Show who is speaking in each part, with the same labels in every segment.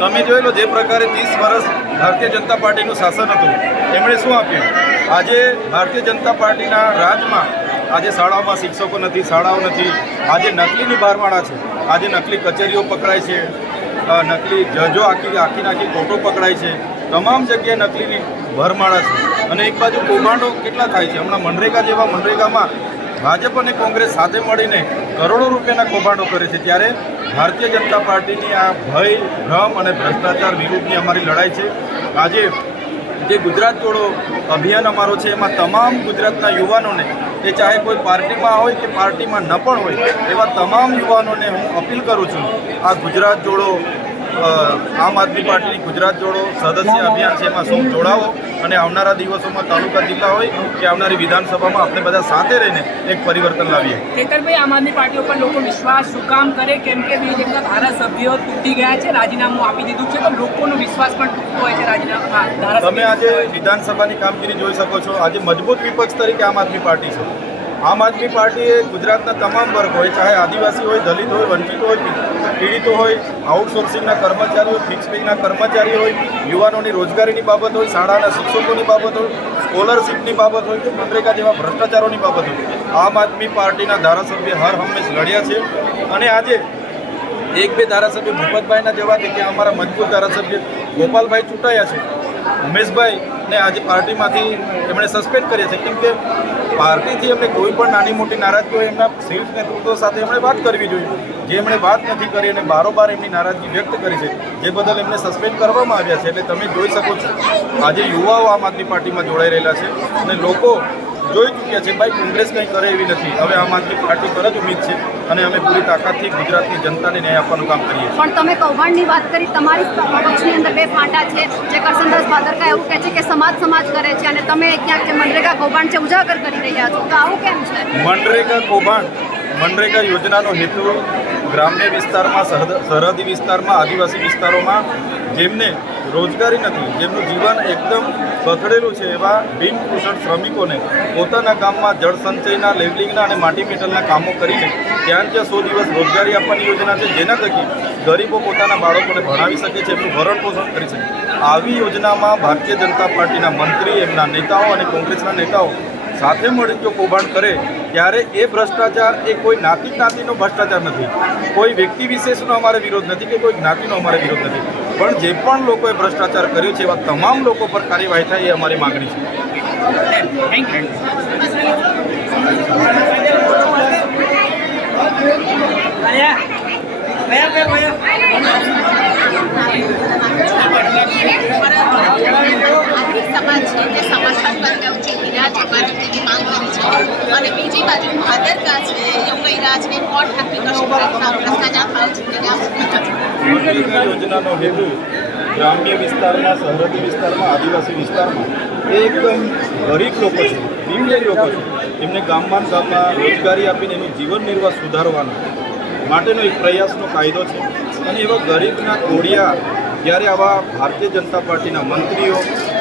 Speaker 1: તમે જોયેલો જે પ્રકારે ત્રીસ વર્ષ ભારતીય જનતા પાર્ટીનું શાસન હતું એમણે શું આપ્યું? આજે ભારતીય જનતા પાર્ટીના રાજમાં આજે શાળાઓમાં શિક્ષકો નથી, શાળાઓ નથી. આજે નકલીની બારમાળા છે. આજે નકલી કચેરીઓ પકડાય છે. નકલી જજો આખી આખી નાખી કોટો પકડાય છે. તમામ જગ્યાએ નકલીની ભરમાળા છે. અને એક બાજુ કૌભાંડો કેટલા થાય છે? હમણાં મનરેગા જેવા મનરેગામાં ભાજપ અને કોંગ્રેસ સાથે મળીને કરોડો રૂપિયાના કૌભાંડો કરે છે. ત્યારે ભારતીય જનતા પાર્ટીની આ ભય, ભ્રમ અને ભ્રષ્ટાચાર વિરુદ્ધની અમારી લડાઈ છે. આજે જે ગુજરાત જોડો અભિયાન અમારો છે, એમાં તમામ ગુજરાતના યુવાનોને, એ ચાહે કોઈ પાર્ટીમાં હોય કે પાર્ટીમાં ન પણ હોય, એવા તમામ યુવાનોને હું અપીલ કરું છું. આ ગુજરાત જોડો આમ આદમી પાર્ટીની ગુજરાત જોડો સદસ્ય અભિયાન છે, એમાં સૌ જોડાવો? અને આવનારા દિવસોમાં તાલુકા જિલ્લા હોય કે આવનારી વિધાનસભામાં આપણે બધા સાથે રહીને એક પરિવર્તન લાવીએ.
Speaker 2: ખેતરભાઈ આમ આદમી પાર્ટી ઉપર લોકો વિશ્વાસ શું કામ કરે? કેમ કે ધારાસભ્યો તૂટી ગયા છે રાજીનામું આપી દીધું છે તો લોકોનો વિશ્વાસ પણ તૂટતો હોય છે રાજીનામા
Speaker 1: તમે આજે વિધાનસભાની કામગીરી જોઈ શકો છો. આજે મજબૂત વિપક્ષ તરીકે આમ આદમી પાર્ટી છે. આમ આદમી પાર્ટી એ ગુજરાતના તમામ વર્ગ હોય ચાહે આદિવાસી હોય દલિત હોય વંચિત હોય પીડિતો હોય આઉટસોર્સિંગના કર્મચારીઓ ફિક્સ પેના કર્મચારી હોય, યુવાનોની રોજગારીની બાબત હોય, શાળાના શિક્ષકોની બાબત હોય, સ્કોલરશીપની બાબત હોય કે મનરેગા જેવા ભ્રષ્ટાચારોની બાબત હોય. આમ આદમી પાર્ટીના ધારાસભ્ય હર હંમેશ લડ્યા છે. અને આજે એક બે ધારાસભ્ય ભૂપતભાઈના જેવા કે અમારા મજબૂત ધારાસભ્ય ગોપાલભાઈ ચૂંટાયા છે. ઉમેશભાઈ ને આજે પાર્ટીમાંથી એમણે સસ્પેન્ડ કર્યા છે. કેમ કે પાર્ટીથી એમને કોઈ પણ નાની મોટી નારાજગી હોય, એમના શીર્ષ નેતૃત્વ સાથે એમણે વાત કરવી જોઈએ. જે એમણે વાત નથી કરી અને બારોબાર એમની નારાજગી વ્યક્ત કરી છે, જે બદલ એમને સસ્પેન્ડ કરવામાં આવ્યા છે. એટલે તમે જોઈ શકો છો, આજે યુવાઓ આમ આદમી પાર્ટીમાં જોડાઈ રહેલા છે અને લોકો જોઈ ચૂક્યા છે ભાઈ કોંગ્રેસ કંઈ કરે એવી નથી. હવે આમ આદમી પાર્ટી પર જ ઉમ્મીદ છે અને અમે પૂરી તાકાતથી ગુજરાતની જનતાને ન્યાય આપવાનું કામ કરીએ
Speaker 3: પણ તમે કૌભાંડની વાત કરી તમારી પક્ષની અંદર બે ફાંટા છે. જે કરસનદાસ ભાદરકા એવું કહે છે કે સમાજ સમાજ કરે છે અને તમે ક્યાંક જે મનરેગા કૌભાંડ છે ઉજાગર કરી રહ્યા છો. તો આવું કેમ છે?
Speaker 1: મનરેગા કૌભાંડ મનરેગા યોજનાનો હેતુ ગ્રામ્ય વિસ્તારમાં સરહદ- સરહદી વિસ્તારમાં આદિવાસી વિસ્તારોમાં જેમને રોજગારી નથી જેમનું જીવન એકદમ બગડેલું છે એવા બિનકુશળ શ્રમિકોને પોતાના ગામમાં જળ સંચયના, લેવલિંગના અને માટી મેટલના કામો કરીને ત્યાં ત્યાં સો દિવસ રોજગારી આપવાની યોજના છે, જેના થકી ગરીબો પોતાના બાળકોને ભણાવી શકે છે એમનું ભરણ પોષણ કરી શકે આવી યોજનામાં ભારતીય જનતા પાર્ટીના મંત્રી, એમના નેતાઓ અને કોંગ્રેસના નેતાઓ સાથે મળીને જો કૌભાંડ કરે, ત્યારે એ ભ્રષ્ટાચાર એ કોઈ નાતી જ્ઞાતિનો ભ્રષ્ટાચાર નથી. કોઈ વ્યક્તિ વિશેષનો અમારે વિરોધ નથી કે કોઈ જ્ઞાતિનો અમારે વિરોધ નથી. પણ જે પણ લોકોએ ભ્રષ્ટાચાર કર્યો છે એવા તમામ લોકો પર કાર્યવાહી થાય એ અમારી માગણી છે.
Speaker 2: થેન્ક યુ
Speaker 4: આર્થિક સમાજ છે તે સમાચાર છે જવાનીની માંગ કરી છે અને બીજી બાજુ ભાદરકા છે કે કોર્ટ નક્કી કરશે ભ્રષ્ટાચાર ભાવ ચૂકીને
Speaker 1: યોજનાનો હેતુ ગ્રામ્ય વિસ્તારમાં, સરહદી વિસ્તારમાં, આદિવાસી વિસ્તારમાં એકદમ ગરીબ લોકો છે નિમ્ન લોકો છે. એમને ગામમાં ગામમાં રોજગારી આપીને એનું જીવન નિર્વાહ સુધારવાનો માટેનો એક પ્રયાસનો કાયદો છે. અને એવા ગરીબના કોડિયા જ્યારે આવા ભારતીય જનતા પાર્ટીના મંત્રીઓ,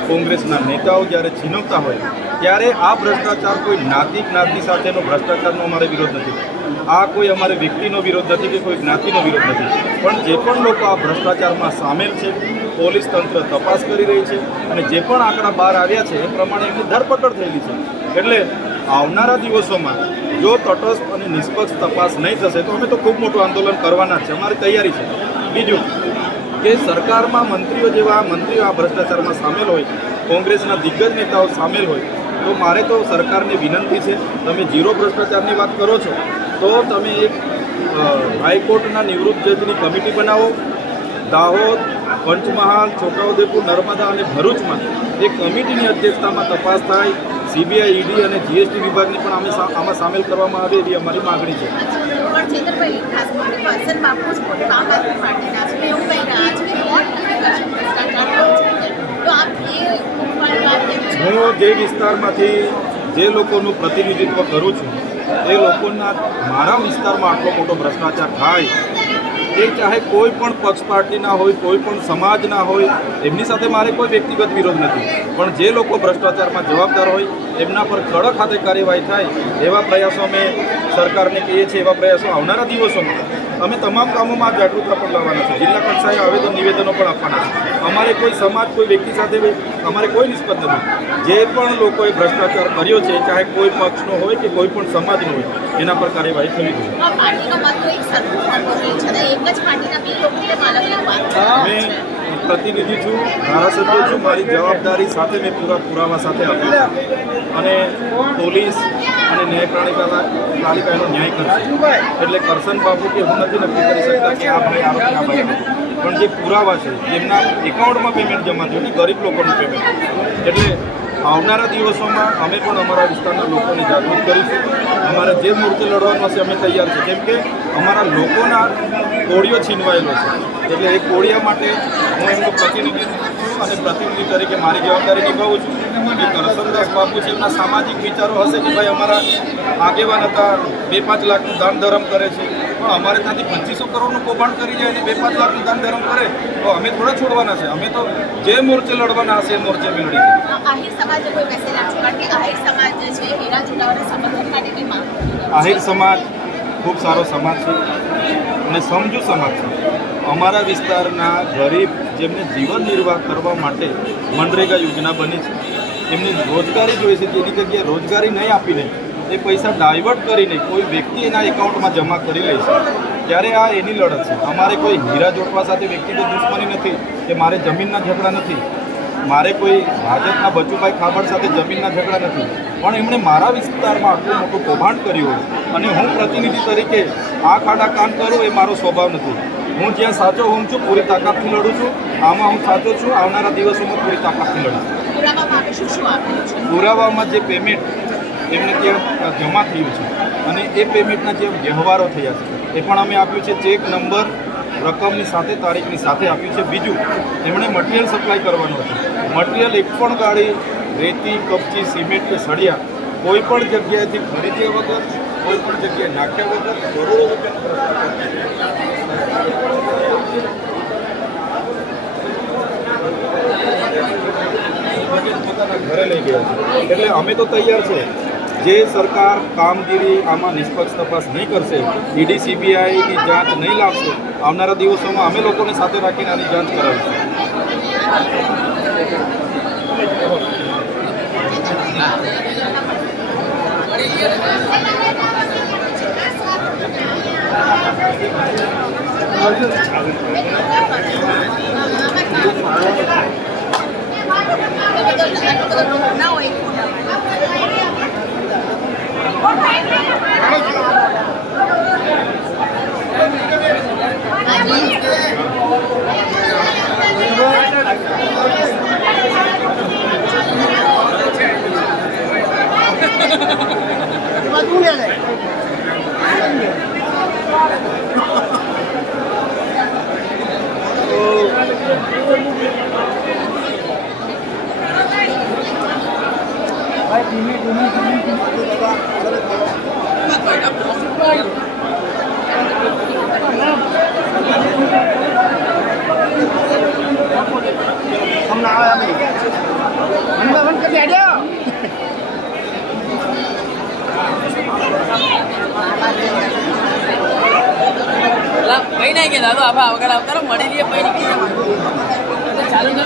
Speaker 1: કોંગ્રેસના નેતાઓ જ્યારે છીનવતા હોય, ત્યારે આ ભ્રષ્ટાચાર કોઈ જ્ઞાતિ જ્ઞાતિ સાથેનો ભ્રષ્ટાચારનો અમારે વિરોધ નથી. આ કોઈ અમારે વ્યક્તિનો વિરોધ નથી કે કોઈ જ્ઞાતિનો વિરોધ નથી. પણ જે પણ લોકો આ ભ્રષ્ટાચારમાં સામેલ છે, પોલીસ તંત્ર તપાસ કરી રહી છે અને જે પણ આંકડા બહાર આવ્યા છે, એ પ્રમાણે એમની ધરપકડ થયેલી છે. એટલે આવનારા દિવસોમાં જો તટસ્થ અને નિષ્પક્ષ તપાસ નહીં થશે, તો અમે તો ખૂબ મોટું આંદોલન કરવાના છે. અમારી તૈયારી છે. બીજું કે સરકારમાં મંત્રીઓ જેવા મંત્રીઓ આ ભ્રષ્ટાચારમાં સામેલ હોય, કોંગ્રેસના દિગ્ગજ નેતાઓ સામેલ હોય, તો મારે તો સરકારને વિનંતી છે, તમે ઝીરો ભ્રષ્ટાચારની વાત કરો છો, તો તમે એક હાઈકોર્ટના નિવૃત્ત જજની કમિટી બનાવો, દાહોદ, પંચમહાલ, છોટાઉદેપુર, નર્મદા અને ભરૂચમાં એક કમિટીની અધ્યક્ષતામાં તપાસ થાય, સીબીઆઈ, ઈડી અને જીએસટી વિભાગની પણ અમે આમાં સામેલ કરવામાં આવે એવી અમારી માગણી છે.
Speaker 4: પણ ચેતરભાઈ ખાસ કરીને કરસન બાપુ જ પોતે આમ આદમી પાર્ટીના છે એવું કહી રહ્યા છે?
Speaker 1: હું જે વિસ્તારમાંથી જે લોકોનું પ્રતિનિધિત્વ કરું છું, એ લોકોના, મારા વિસ્તારમાં આટલો મોટો ભ્રષ્ટાચાર થાય એ ચાહે કોઈ પણ પક્ષ પાર્ટીના હોય, કોઈ પણ સમાજના હોય, એમની સાથે મારે કોઈ વ્યક્તિગત વિરોધ નથી. પણ જે લોકો ભ્રષ્ટાચારમાં જવાબદાર હોય, એમના પર કડક હાથે કાર્યવાહી થાય, એવા પ્રયાસો અમે સરકારને કહીએ છીએ, એવા પ્રયાસો આવનારા દિવસોમાં અમે તમામ કામોમાં જાગૃતતા પણ લાવવાના છે જિલ્લા કક્ષાએ આવેદન નિવેદનો પણ આપવાના છે. અમારે કોઈ સમાજ કોઈ વ્યક્તિ સાથે અમારે કોઈ નિસ્બત નથી. જે પણ લોકોએ ભ્રષ્ટાચાર કર્યો છે ચાહે કોઈ પક્ષનો હોય કે કોઈ પણ સમાજનો હોય એના પર કાર્યવાહી થવી જોઈએ. મેં પ્રતિનિધિ છું ધારાસભ્ય છું મારી જવાબદારી સાથે મેં પૂરા પુરાવા સાથે આપ્યું અને પોલીસ અને ન્યાયપાલિકા પાલિકાનો ન્યાય કરશે. એટલે કરશન બાપુ કે હું નથી નક્કી કરી શકતા કે આ ભાઈ આરોપી આ ભાઈ પણ જે પુરાવા છે, જેમના એકાઉન્ટમાં પેમેન્ટ જમા થયું ગરીબ લોકોનું પેમેન્ટ એટલે આવનારા દિવસોમાં અમે પણ અમારા વિસ્તારના લોકોને જાગૃત કરીશું. અમારે જે મૂર્તિ લડવાનું હશે અમે તૈયાર છે કેમ કે અમારા લોકોના કોળીઓ છીનવાયેલો છે. એટલે એ કોળિયા માટે હું એમનો પ્રતિનિધિ છું અને પ્રતિનિધિ તરીકે મારી જવાબદારી નિભાવું છું. કે કરસનદાસ બાપુ છે એમના સામાજિક વિચારો હશે કે ભાઈ અમારા આગેવાન હતા બે પાંચ લાખનું દાન ધરમ કરે છે. પણ અમારે ત્યાંથી પચીસો કરોડનું કૌભાંડ કરી જાય અને બે પાંચ લાખનું દાન ધરમ કરે તો અમે થોડા છોડવાના છે. અમે તો જે મોરચે લડવાના હશે એ મોરચે
Speaker 4: છે.
Speaker 1: આહિર સમાજ ખૂબ સારો સમાજ છે અને સમજુ સમાજ છે. અમારા વિસ્તારના ગરીબ જેમને જીવન નિર્વાહ કરવા માટે મનરેગા યોજના બની છે, એમને રોજગારી જોઈએ છે તેની જગ્યાએ રોજગારી નહીં આપીને એ પૈસા ડાયવર્ટ કરીને કોઈ વ્યક્તિ એના એકાઉન્ટમાં જમા કરી લે છે. ત્યારે આ એની લડત છે. અમારે કોઈ હીરા જોટવા સાથે વ્યક્તિગત દુશ્મની નથી કે મારે જમીનના ઝઘડા નથી. મારે કોઈ ભાજપના બચુભાઈ ખાબડ સાથે જમીનના ઝઘડા નથી. પણ એમણે મારા વિસ્તારમાં આટલું મોટું કૌભાંડ કર્યું અને હું પ્રતિનિધિ તરીકે આ ખાડા કામ કરું એ મારો સ્વભાવ નથી. હું જ્યાં સાચો હોઉં છું પૂરી તાકાતથી લડું છું. આમાં હું સાચો છું આવનારા દિવસોમાં પૂરી તાકાતથી લડું
Speaker 4: પુરાવામાં શું
Speaker 1: પુરાવામાં જે પેમેન્ટ એમને ત્યાં જમા થયું છે અને એ પેમેન્ટના જે વ્યવહારો થયા છે એ પણ અમે આપ્યું છે. ચેક નંબર રકમની સાથે તારીખની સાથે આપ્યું છે. બીજું એમણે મટીરિયલ સપ્લાય કરવાનું હતું. મટીરિયલ એક પણ ગાડી રેતી કપચી સિમેન્ટ કે સળિયા કોઈ પણ જગ્યાએથી ખરીદ્યા વગર કોઈ પણ જગ્યાએ નાખ્યા વગર કરોડો રૂપિયાનો ઘરે લઈ ગયા એટલે અમે તો તૈયાર છે. જે સરકાર કામગીરી આમાં નિષ્પક્ષ તપાસ નહીં કરશે, ઈડી સીબીઆઈની જાંચ નહીં લાવશે આવનારા દિવસોમાં અમે લોકોને સાથે રાખીને આની જાંચ કરાવીશું.
Speaker 4: આટલો બધો આટલો બધો લોક ના હોય એક ફોટામાં.
Speaker 5: પેલા કઈ ના ગયા દાદા આપણે આગળ આવતા રહો, મળી લઈએ પછી નીકળી જવાનું. ચાલુ કરો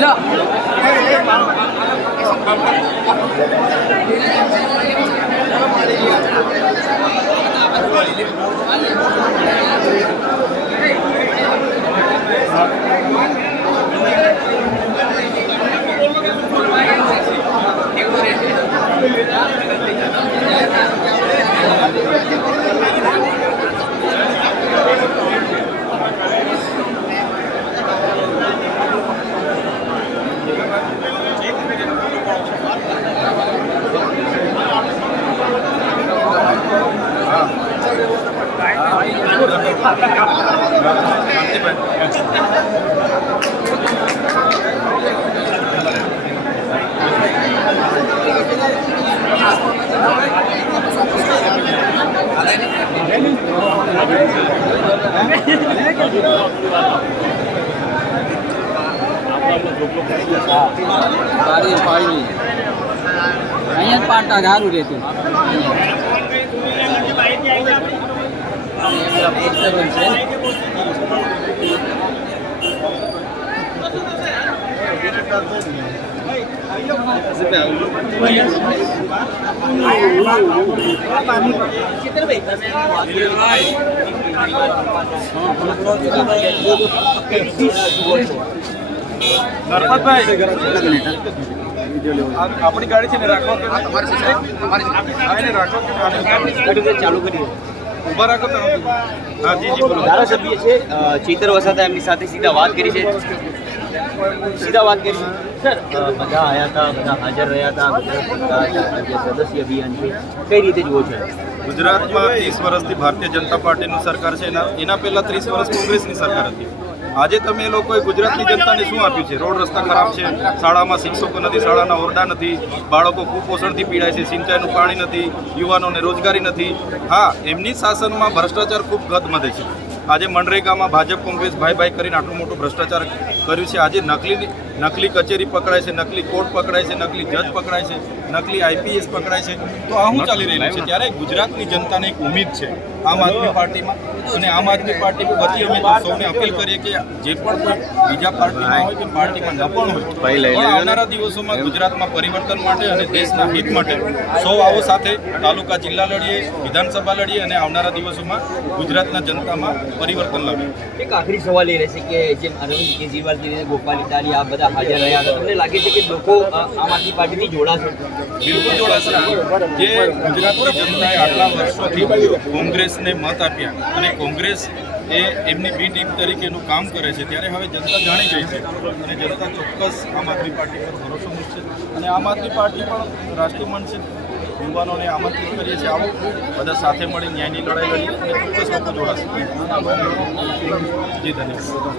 Speaker 5: dạ. અહીંયા પાટા સારું રહેતું.
Speaker 1: આપણી ગાડી છે ને રાખો કે હા, એને રાખો કે આને ચાલુ કરી ઊભા રાખો હા જી જી બોલો.
Speaker 6: ધારાસભ્ય છે ચેતર વસાતા એમની સાથે સીધા વાત કરી છે. સીધા વાત કરી સર બધા આવ્યા હતા બધા હાજર રહ્યા હતા જે સદસ્ય અભિયાન છે. કઈ રીતે જુઓ છો?
Speaker 1: ગુજરાતમાં ત્રીસ વર્ષથી ભારતીય જનતા પાર્ટીનું સરકાર છે. એના એના પહેલાં ત્રીસ વર્ષ કોંગ્રેસની સરકાર હતી. આજે તમે એ લોકોએ ગુજરાતની જનતાને શું આપ્યું છે? રોડ રસ્તા ખરાબ છે શાળામાં શિક્ષકો નથી શાળાના ઓરડા નથી બાળકો કુપોષણથી પીડાય છે સિંચાઈનું પાણી નથી યુવાનોને રોજગારી નથી. હા એમની શાસનમાં ભ્રષ્ટાચાર ખૂબ ગત વધે છે. આજે મનરેગામાં ભાજપ કોંગ્રેસ ભાઈ ભાઈ કરીને આટલું મોટું ભ્રષ્ટાચાર કર્યું છે. આજે નકલી નકલી કચેરી પકડાય છે નકલી કોર્ટ પકડાય છે નકલી જજ પકડાય છે નકલી આઈપીએસ પકડાય છે. તો આ હું ચાલી રહ્યું છે? ત્યારે ગુજરાતની જનતાને એક ઉમેદ છે. આમ આદમી પાર્ટીમાં અને આમ આદમી પાર્ટી વતી અમે સૌને અપીલ કરીએ કે જે પણ કોઈ બીજા પાર્ટીમાં હોય કે પાર્ટીમાં ન પણ હોય આવનારા દિવસોમાં ગુજરાતમાં પરિવર્તન માટે અને દેશના હિત માટે સૌ આવો સાથે તાલુકા જિલ્લા લડીએ વિધાનસભા લડીએ અને આવનારા દિવસોમાં ગુજરાતના જનતામાં પરિવર્તન લાવીએ
Speaker 6: એક આખરી સવાલ એ રહેશે કે જેમ અરવિંદ કેજરીવાલ જે ગોપાલ ઇટાલી આ બધા હાજર રહ્યા હતા તમને લાગે છે કે લોકો આમ આદમી પાર્ટીથી જોડાશે?
Speaker 1: બિલકુલ જોડાશે. જે ગુજરાતની જનતાએ આટલા વર્ષોથી કોંગ્રેસને મત આપ્યા અને કોંગ્રેસ એ એમની બી ટીમ તરીકેનું કામ કરે છે. ત્યારે હવે જનતા જાણી ગઈ છે અને જનતા ચોક્કસ આમ આદમી પાર્ટી પર ભરોસો મૂકશે અને આમ આદમી પાર્ટી પણ રાષ્ટ્રીય મંચ યુવાનોને આમંત્રિત કરીએ છીએ. આવો બધા સાથે મળી ન્યાયની લડાઈ લડીએ અને ચોક્કસ લોકો જોડાશે. જી, ધન્યવાદ.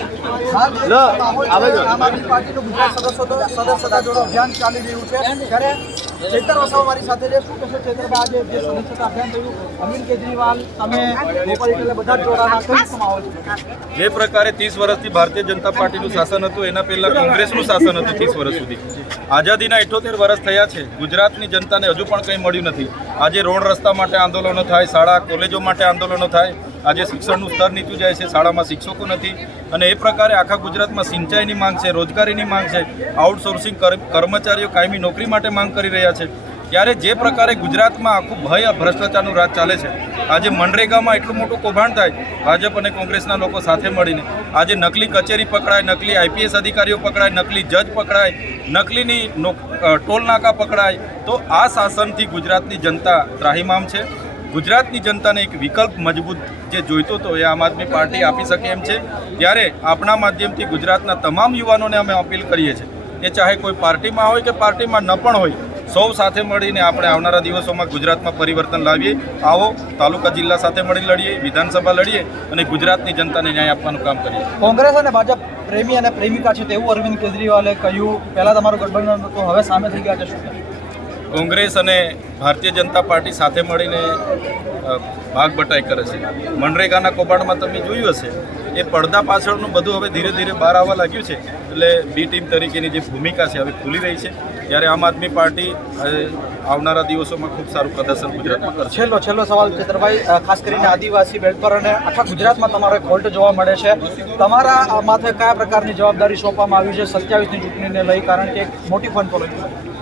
Speaker 7: આમ આદમી પાર્ટીનું ગુજરાત સદસ્યતા સદસ્યતા જોડો અભિયાન ચાલી રહ્યું છે. ત્યારે ચેતર વસાવા મારી સાથે છે શું કહેશો ચેતરભાઈ આજે જે સદસ્યતા અભિયાન થયું અરવિંદ કેજરીવાલ તમે ગોપાલ ઇટાલિયા બધા જોડાના કઈ સમાવો
Speaker 1: જે પ્રકારે ત્રીસ વર્ષથી ભારતીય જનતા પાર્ટીનું શાસન હતું એના પહેલા કોંગ્રેસનું શાસન હતું ત્રીસ વર્ષ સુધી. આઝાદીના ઇઠોતેર વર્ષ થયા છે. ગુજરાતની જનતાને હજુ પણ કંઈ મળ્યું નથી. આજે રોડ રસ્તા માટે આંદોલનો થાય શાળા કોલેજો માટે આંદોલનો થાય. આજે શિક્ષણનું સ્તર નીચું જાય છે, શાળામાં શિક્ષકો નથી અને એ પ્રકારે આખા ગુજરાતમાં સિંચાઈની માંગ છે, રોજગારીની માંગ છે આઉટસોર્સિંગ કર- કર્મચારીઓ કાયમી નોકરી માટે માંગ કરી રહ્યા છે. ત્યારે જે પ્રકારે ગુજરાતમાં આખું ભય ભ્રષ્ટાચારનું રાજ ચાલે છે, આજે મનરેગામાં એટલું મોટું કૌભાંડ થાય, ભાજપ અને કોંગ્રેસના લોકો સાથે મળીને. આજે નકલી કચેરી પકડાય, નકલી આઈપીએસ અધિકારીઓ પકડાય, નકલી જજ પકડાય, નકલીની ટોલ નાકા પકડાય. તો આ શાસનથી ગુજરાતની જનતા ત્રાહિમામ છે. ગુજરાતની જનતાને એક વિકલ્પ મજબૂત જે જોઈતો હતો એ આમ આદમી પાર્ટી આપી શકે એમ છે. ત્યારે આપણા માધ્યમથી ગુજરાતના તમામ યુવાનોને અમે અપીલ કરીએ છીએ એ ચાહે કોઈ પાર્ટીમાં હોય કે પાર્ટીમાં ન પણ હોય, સૌ સાથે મળીને આપણે આવનારા દિવસોમાં ગુજરાતમાં પરિવર્તન લાવીએ. આવો, તાલુકા જિલ્લા સાથે મળી લડીએ, વિધાનસભા લડીએ અને ગુજરાતની જનતાને ન્યાય આપવાનું કામ કરીએ.
Speaker 7: કોંગ્રેસ અને ભાજપ પ્રેમી અને પ્રેમિકા છે તેવું અરવિંદ કેજરીવાલે કહ્યું. પહેલાં તમારું ગઠબંધન હતું, હવે સામે થઈ ગયા છે?
Speaker 1: કોંગ્રેસ અને ભારતીય જનતા પાર્ટી સાથે મળીને ભાગ બટાઈ કરે છે. મનરેગાના કૌભાંડમાં તમે જોયું હશે, એ પડદા પાછળનું બધું હવે ધીરે ધીરે બહાર આવવા લાગ્યું છે. એટલે બી ટીમ તરીકેની જે ભૂમિકા છે હવે ખુલી રહી છે. ત્યારે આમ આદમી પાર્ટી આવનારા દિવસોમાં ખૂબ સારું પ્રદર્શન ગુજરાતમાં કરશે.
Speaker 7: છેલ્લો છેલ્લો સવાલ ચિત્રભાઈ ખાસ કરીને આદિવાસી બેલ્ટ પર અને આખા ગુજરાતમાં તમારો એક હોલ્ટ જોવા મળે છે. તમારા માથે કયા પ્રકારની જવાબદારી સોંપવામાં આવી છે? સત્યાવીસની ચૂંટણીને લઈ કારણ કે મોટી ફંડ ફોલોઈંગ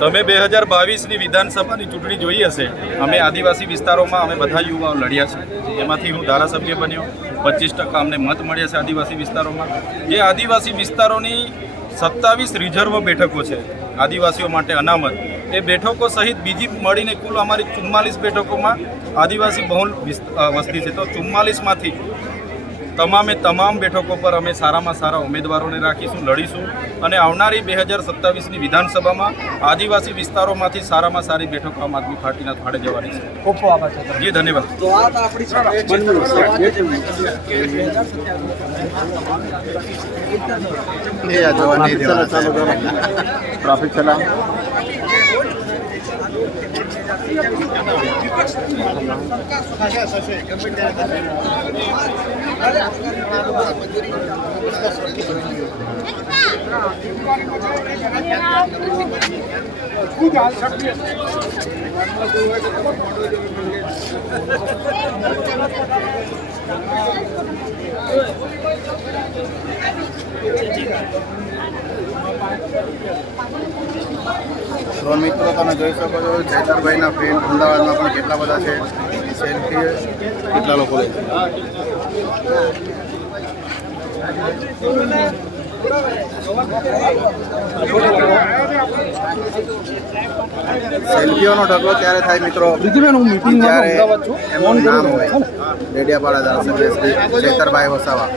Speaker 1: તમે બે હજાર બાવીસની વિધાનસભાની ચૂંટણી જોઈ હશે. અમે આદિવાસી વિસ્તારોમાં અમે બધા યુવાઓ લડ્યા છે. એમાંથી હું ધારાસભ્ય બન્યો. પચીસ ટકા અમને મત મળ્યા છે આદિવાસી વિસ્તારોમાં. જે આદિવાસી વિસ્તારોની સત્તાવીસ રિઝર્વ બેઠકો છે, આદિવાસીઓ માટે અનામત, એ બેઠકો સહિત બીજી મળીને કુલ અમારી ચુમ્માલીસ બેઠકોમાં આદિવાસી બહુલ વિસ્ત- છે. તો ચુમ્માલીસમાંથી તમામે તમામ બેઠકો પર અમે સારામાં સારા ઉમેદવારોને રાખીશું લડીશું અને આવનારી બે હજાર સત્તાવીસની વિધાનસભામાં આદિવાસી વિસ્તારોમાંથી સારામાં સારી બેઠકો આમ આદમી પાર્ટીના ફાળે જવાની છે.
Speaker 7: ખૂબ ખૂબ આભાર
Speaker 1: જી ધન્યવાદ.
Speaker 7: ટ્રાફિક ચલા いい
Speaker 8: かい? તો મિત્રો તમે જોઈ શકો છો ચૈતરભાઈના ફેન અમદાવાદમાં પણ કેટલા બધા છે સેલ્ફી કેટલા લોકો લે સેલ્ફીઓનો ઢગલો ત્યારે થાય મિત્રો જ્યારે એમનું નામ હોય. ડેડિયાપાડા ધારાસભ્ય શ્રી ચેતરભાઈ વસાવા.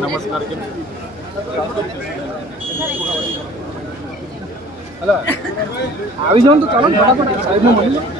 Speaker 1: નમસ્કાર કેમ?
Speaker 7: આવી જાઉં તો ચાલો ને ફટાફટ સાહેબને મળી લો આવી જાઓ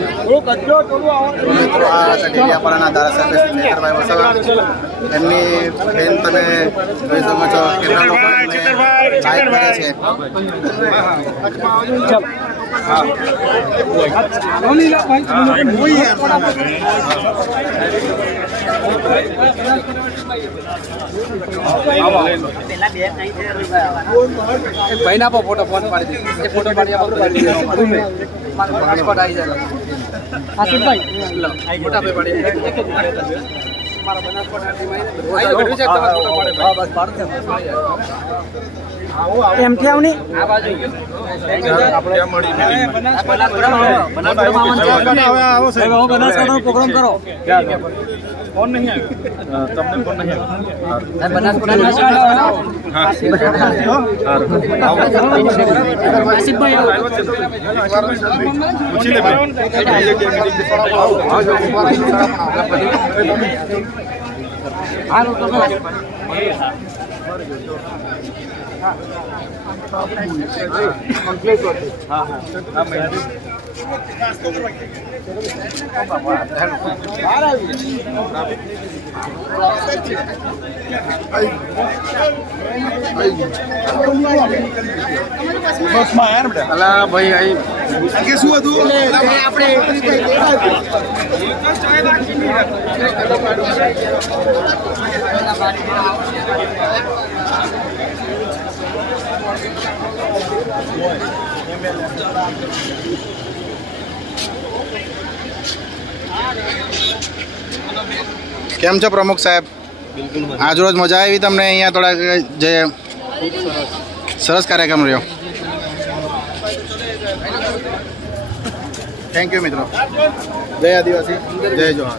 Speaker 8: મિત્રો આ ડેડિયાપાડાના ધારાસભ્ય શ્રી ચેતરભાઈ વસાવા. એમની બેન તમે જોઈ શકો છો કેટલા લોકો
Speaker 7: ભાઈને આપો ફોટો ફોન પાડી દે. ફોટો પાડી આપો મારો પાસપોર્ટ આવી જાય આશિષભાઈ લો ફોટા પે પાડી એક એક મારો બનાસકોટ આરટીમાં આવી છે તમારો ફોટો પાડે હા બસ પાડ દે એમ થી આવની આ બાજુ. બનાસકાંઠાનો પ્રોગ્રામ કરો.
Speaker 1: ફોન નહીં આવ્યું. તમને કોણ નહીં આવ્યું.
Speaker 7: હા
Speaker 1: હા.
Speaker 7: આસિફભાઈ
Speaker 1: લે ભાઈ કઈ કે શું હતું
Speaker 8: આપણે Thank અહીં કેમ છો પ્રમુખ સાહેબ? આજ રોજ મજા આવી તમને અહીંયા થોડા જે સરસ. કાર્યક્રમ રહ્યો. થેન્ક યુ મિત્રો. જય આદિવાસી. જય જોહાર